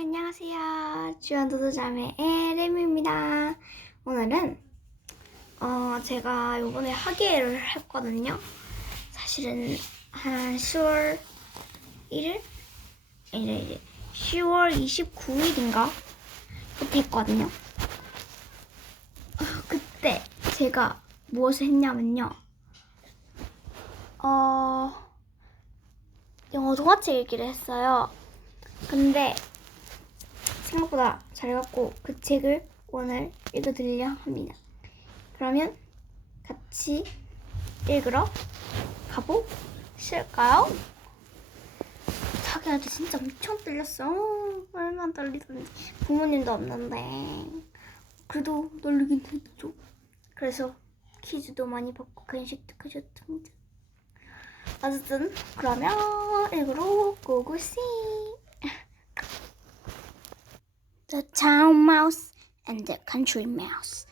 안녕하세요. 주연도도자매의 레미입니다. 오늘은 제가 요번에 학예를 했거든요. 사실은 한 10월 1일? 이제 10월 29일인가? 그때 했거든요. 그때 제가 무엇을 했냐면요. 영어 동화책 읽기를 했어요. 근데 생각보다 잘 읽었고 그 책을 오늘 읽어드리려 합니다. 그러면 같이 읽으러 가보실까요? 자기한테 진짜 엄청 떨렸어. 얼마나 떨리던지. 부모님도 없는데 그래도 떨리긴 했죠. 그래서 퀴즈도 많이 받고 간식도 가졌습니다. 어쨌든 그러면 읽으러 고고씨. The town mouse and the country mouse.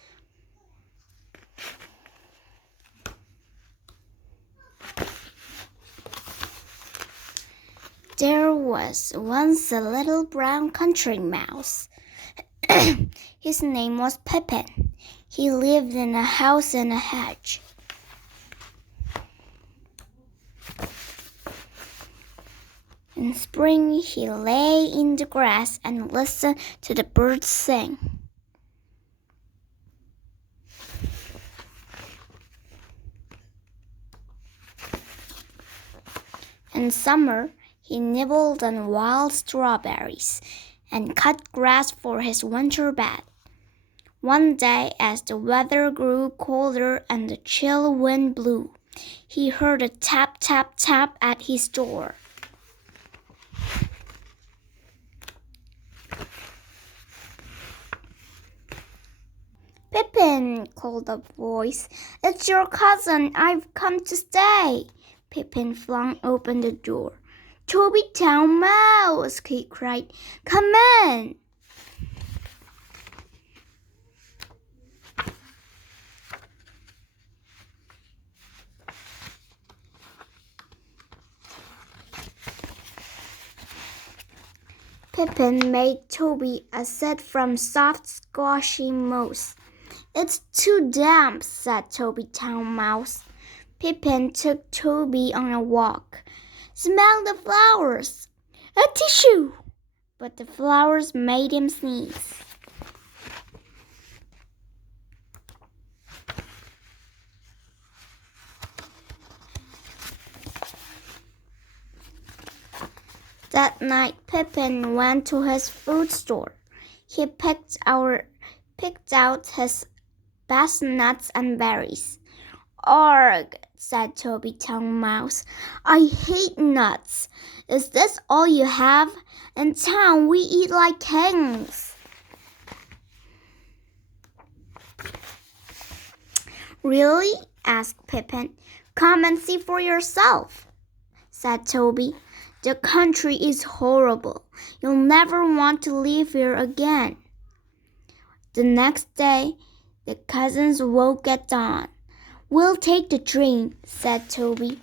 There was once a little brown country mouse. His name was Pippin. He lived in a house in a hedge. In spring, he lay in the grass and listened to the birds sing. In summer, he nibbled on wild strawberries and cut grass for his winter bed. One day, as the weather grew colder and the chill wind blew, he heard a tap, tap, tap at his door. Pippin, called a voice. It's your cousin. I've come to stay. Pippin flung open the door. Toby Town Mouse, he cried. Come in. Pippin made Toby a seat from soft, squashy moss. It's too damp, said Toby Town Mouse. Pippin took Toby on a walk. Smell the flowers. A tissue. But the flowers made him sneeze. That night, Pippin went to his food store. He picked out his best nuts and berries. Arg, said Toby Town Mouse. I hate nuts. Is this all you have? In town, we eat like kings. Really? Asked Pippin. Come and see for yourself, said Toby. The country is horrible. You'll never want to live here again. The next day, the cousins woke at dawn. We'll take the train, said Toby.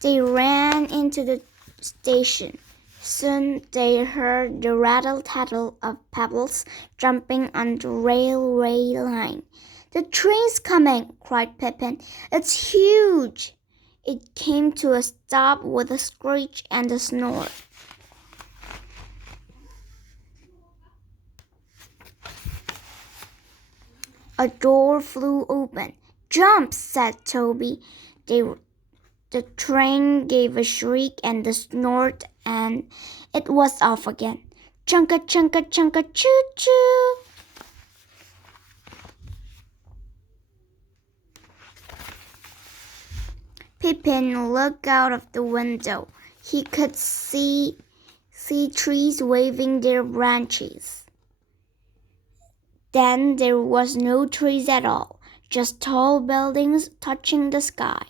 They ran into the station. Soon they heard the rattle-tattle of pebbles jumping on the railway line. The train's coming, cried Pippin. It's huge. It came to a stop with a screech and a snore. A door flew open. Jump, said Toby. The train gave a shriek and a snort, and it was off again. Chunka, chunka, chunka, choo-choo. Pippin looked out of the window. He could see trees waving their branches. Then there was no trees at all, just tall buildings touching the sky.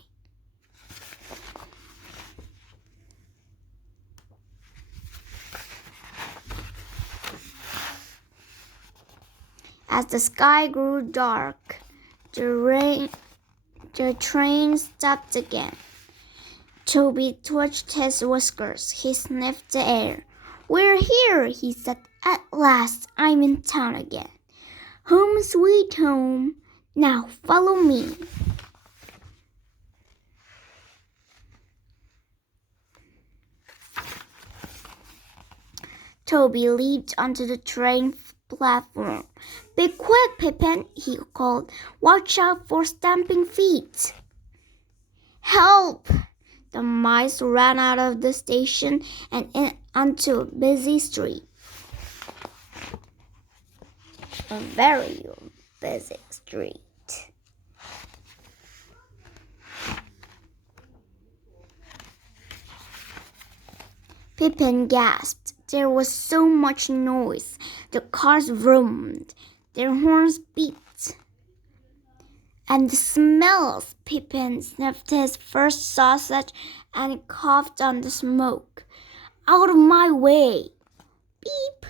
As the sky grew dark, the train stopped again. Toby twitched his whiskers. He sniffed the air. "We're here," he said. "At last, I'm in town again. Home sweet home. Now follow me." Toby leaped onto the train platform. "Be quick, Pippin," he called. "Watch out for stamping feet." "Help!" The mice ran out of the station and onto a busy street. A very busy street. Pippin gasped. There was so much noise. The cars vroomed. Their horns beeped. And the smells! Pippin sniffed his first sausage and coughed on the smoke. "Out of my way!" Beep!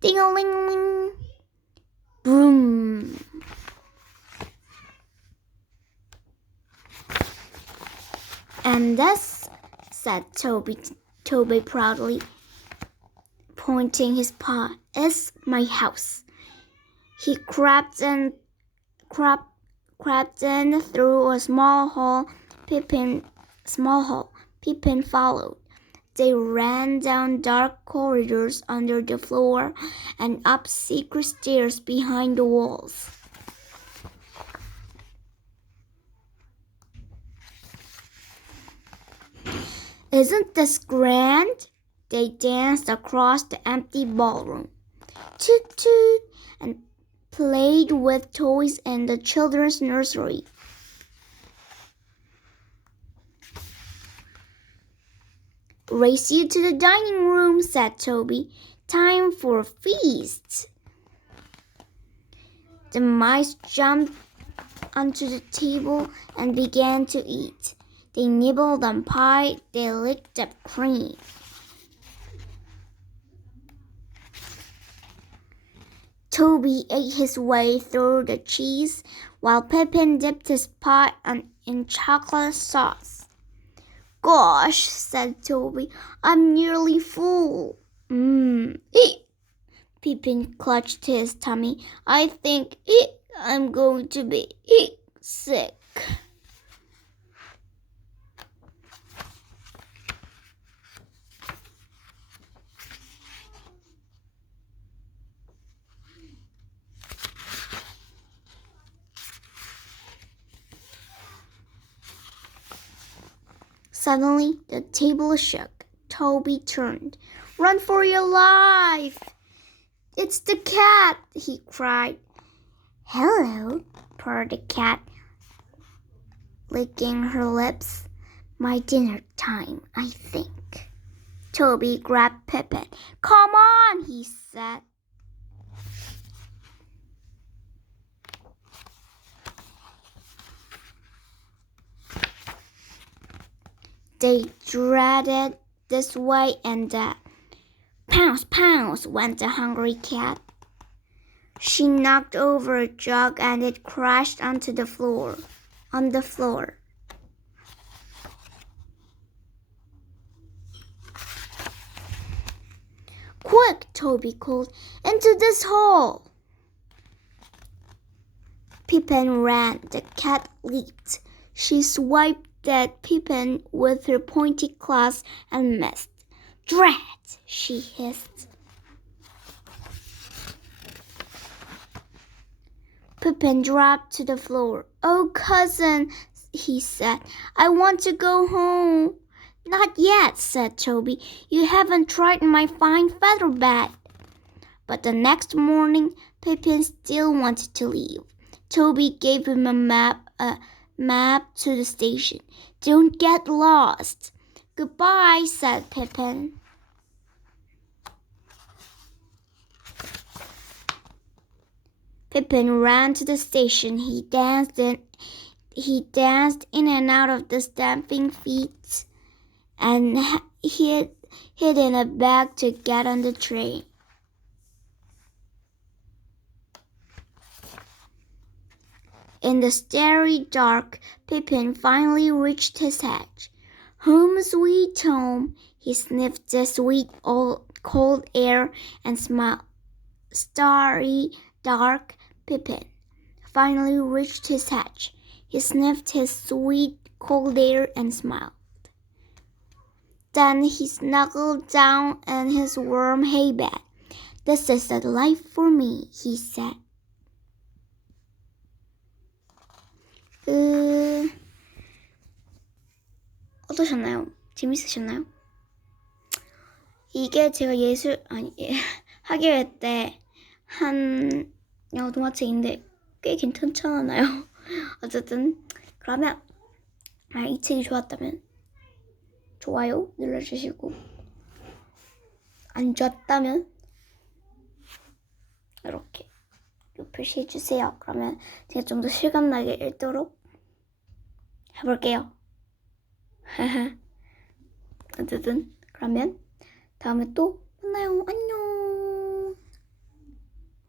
Ding-a-ling-ling! Boom! "And this," said Toby proudly, pointing his paw, "is my house." He crept in through a small hall. Pippin followed. They ran down dark corridors under the floor and up secret stairs behind the walls. "Isn't this grand?" They danced across the empty ballroom. Toot toot! And played with toys in the children's nursery. "Race you to the dining room," said Toby. "Time for a feast." The mice jumped onto the table and began to eat. They nibbled on pie. They licked up cream. Toby ate his way through the cheese, while Pippin dipped his pie in chocolate sauce. "Gosh," said Toby, "I'm nearly full." Eat. Pippin clutched his tummy. "I think I'm going to be sick." Suddenly, the table shook. Toby turned. "Run for your life!" "It's the cat!" he cried. "Hello," purred the cat, licking her lips. "My dinner time, I think." Toby grabbed Pippin. "Come on," he said. They dreaded this way and that. Pounce, pounce, went the hungry cat. She knocked over a jug and it crashed onto the floor. "Quick," Toby called, "into this hole." Pippin ran. The cat leaped. She swiped at Pippin with her pointy claws and missed. "Drat!" she hissed. Pippin dropped to the floor. "Oh, cousin," he said, "I want to go home." "Not yet," said Toby. "You haven't tried my fine feather bed." But the next morning, Pippin still wanted to leave. Toby gave him a map to the station. "Don't get lost." "Goodbye," said Pippin. Pippin ran to the station. He danced in and out of the stamping feet and hid in a bag to get on the train. In the starry dark, Pippin finally reached his hatch. Home sweet home. He sniffed the sweet old cold air and smiled. Starry, dark Pippin finally reached his hatch. He sniffed his sweet cold air and smiled. Then he snuggled down in his warm hay bed. This is the life for me, he said. 어떠셨나요? 재밌으셨나요? 이게 제가 학예회 때 한 영어 동화책인데 꽤 괜찮잖아요. 어쨌든 그러면 이 책이 좋았다면 좋아요 눌러주시고 안 좋았다면 이렇게 표시해주세요. 그러면 제가 좀 더 실감나게 읽도록 해볼게요. 어쨌든 그러면 다음에 또 만나요. 안녕.